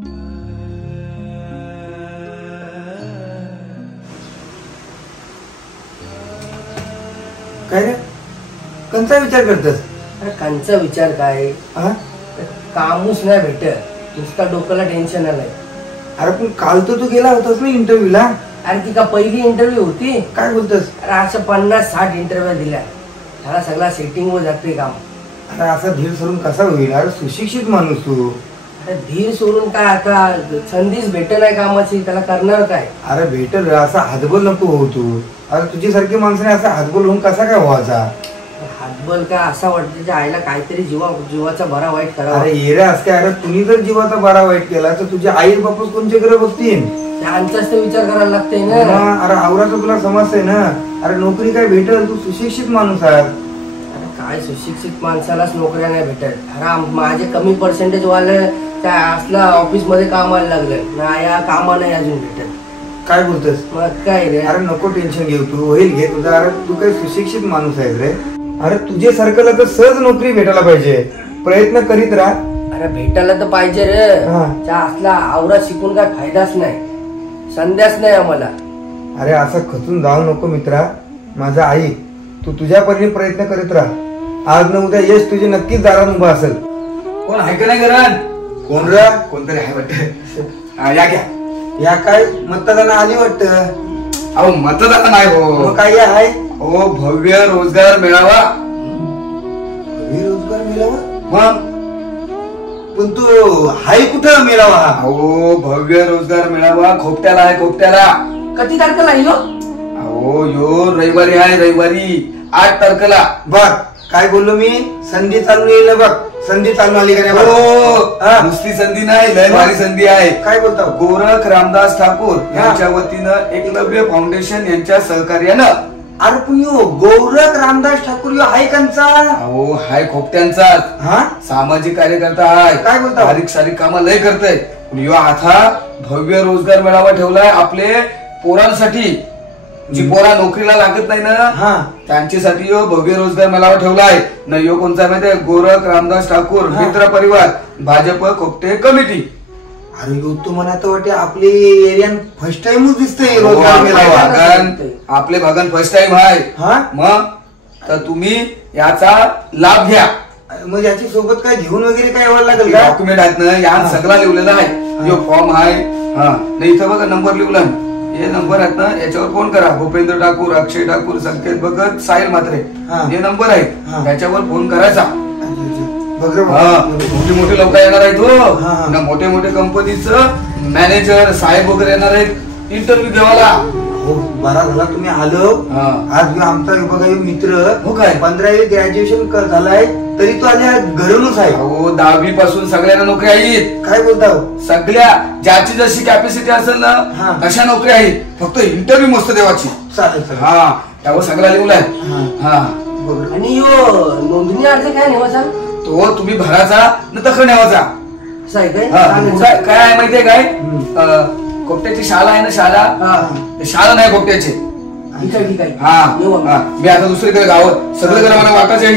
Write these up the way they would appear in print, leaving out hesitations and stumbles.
काय रे, कंचा विचार करतस? अरे कंचा विचार काय, कामूच नाही भेटत, नुसता डोक्याला टेन्शन आलंय. अरे पण काल तर तू गेला होतास ना इंटरव्ह्यूला. अरे ती का पहिली इंटरव्ह्यू होती? काय बोलतस? अरे असं 50-60 इंटरव्ह्यू दिल्या, त्याला सगळा सेटिंग वर जाते काम. अरे असा धीर सोडून कसा होईल? अरे सुशिक्षित माणूस तू. अरे धीर सोडून काय, आता संधीच भेट नाही कामाची, त्याला करणार काय? अरे भेटल, असा हातबल नको हो तू. अरे तुझ्यासारखी माणसाने असा हातबल होऊन कसा काय व्हायचा? हातबल काय असा वाटतं त्याच्या आईला काहीतरी जीवाचा बरा वाईट करा. अरे येरे असं काय, अरे तुम्ही जर जीवाचा बरा वाईट केला तर तुझे आई बापच कोणच्याकडे बघतील? त्यांचाच तर विचार करायला लागतंय ना. अरे आवराचं तुला समजतंय ना. अरे नोकरी काय भेटल, तू सुशिक्षित माणूस आहे. अरे काय सुशिक्षित माणसालाच नोकऱ्या नाही भेटत. अरे माझे कमी पर्सेंटेज वाले त्या असला ऑफिस मध्ये कामाला लागलं ना, या कामा नाही अजून भेटत. काय बोलतोस? मग काय रे? अरे नको टेन्शन घेऊ, तू होईल घे तुझा. अरे तू काही सुशिक्षित माणूस आहेस रे. अरे तुझे सारख्याला तर सहज नोकरी भेटायला पाहिजे, प्रयत्न करीत राहा. अरे भेटायला तर पाहिजे रे. त्या असला आवरा शिकून काय फायदाच नाही, संध्याच नाही आम्हाला. अरे असं खचून जाऊ नको मित्रा. माझा आई, तू तुझ्या परीने प्रयत्न करीत राहा. आज न उद्या यश तुझे नक्कीच दारात उभा असेल. कोण आहे का नाही घरात? कोण रे? कोणतरी आहे वाटत. या घ्या. या काय मतदान आली वाटतं? अहो मतदान नाही हो. काय आहे? हो भव्य रोजगार मेळावा. रोजगार मेळावा? मग पण तू हाय कुठं मेळावा? अहो भव्य रोजगार मेळावा खोपट्याला आहे, खोपट्याला. किती तारखेला येऊ? अहो यो रविवारी आहे, रविवारी 8 तारखेला. बघ काय बोललो मी, संधी चालू येईल बघ. संधी चालू आली का नाही? हो नुसती संधी नाही, लय भारी संधी आहे. काय बोलता? गोरख रामदास ठाकूर यांच्या वतीनं एकलव्य फाउंडेशन यांच्या सहकार्यानं. अरे पण यो गोरख रामदास ठाकूर यो हाय कंचा? अहो हाय खोपट्यांचा. हा सामाजिक कार्यकर्ता आहे. काय बोलता? बारीक कामं लय करतय. यो आता भव्य रोजगार मेळावा ठेवलाय आपले पोरांसाठी. जी पोरा नोकरीला लागत नाही ना, त्यांच्यासाठी यो भव्य रोजगार मेळावा ठेवलाय ना. यो कोणता माहितीये? गोरख रामदास ठाकूर मित्र परिवार भाजप खोपटे कमिटी. अरे यो तू म्हणा तर वाटते आपले एरियान फर्स्ट टाइमच दिसतंय रोजगार मेळावा. आपले भागन फर्स्ट टाइम आहे. मग तर तुम्ही याचा लाभ घ्या. मग याची सोबत काय घेऊन वगैरे काय यावं लागेल का? डॉक्युमेंट आहेत ना, या सगळा लिहिलेला आहे. जो फॉर्म आहे. नाही इथं बघा नंबर लिहला, हे नंबर आहेत ना, याच्यावर फोन करा. भूपेंद्र ठाकूर, अक्षय ठाकूर, संकेत भगत, साहिल म्हात्रे हे नंबर आहेत. त्याच्यावर फोन करायचा. मोठी मोठी लोक येणार आहेत हो. मोठे मोठे कंपनीचं मॅनेजर साहेब वगैरे येणार आहेत इंटरव्ह्यू घ्यावाला. हो बरा झाला तुम्ही आलो. आज आमचा बघा मित्र हो काय 15वी ग्रॅज्युएशन झालाय, तरी तो आल्या घरूनच आहे. हो 10वी पासून सगळ्यांना नोकरी आहेत. काय बोलता? सगळ्या ज्याची जशी कॅपॅसिटी असेल ना तशा नोकरी आहेत. फक्त इंटरव्ह्यू मस्त देवाची. चालेल. त्यावर सगळा लिहलाय. आणि यो नोंदणी अर्ज काय नेवाचा? तो तुम्ही भराचा न तसं नेवाचा. असं आहे काय? काय आहे माहितीये काय? कोपट्याची शाळा आहे ना, शाळा नाही कोपट्याची. ठीक आहे. मी आता दुसरीकडे गावात सगळीकडे मला वाटायचं आहे.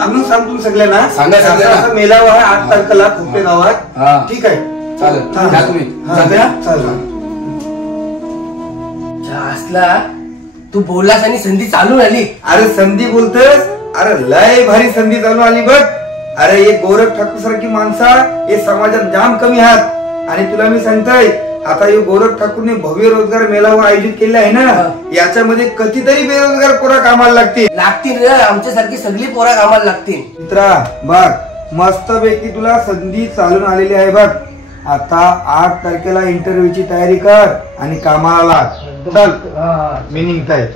आम्ही सांगतो सगळ्यांना. सांगा सगळ्यांना. मेळावा आहे 8 तारखेला खोपटे गावात. ठीक आहे चालेल. या तुम्ही. असला तू बोललास आणि संधी चालू आली. अरे संधी बोलतोस? अरे लय भारी संधी चालू आली बघ. अरे एक गोरख ठाकूर सारखी माणसा हे समाजात जाम कमी आहात. आणि तुला मी सांगतोय आता हे गोरख ठाकूरने भव्य रोजगार मेळावा आयोजित केला आहे ना, याच्यामध्ये कितीतरी बेरोजगार पोरा कामाला लागतील रे. आमच्यासारखी सगळी पोरा कामाला लागतील. मित्रा बघ मस्त पैकी तुला संधी चालून आलेली आहे बघ. आता 8 तारखेला इंटरव्ह्यूची तयारी कर आणि कामाला लाग. चल मी निघताय.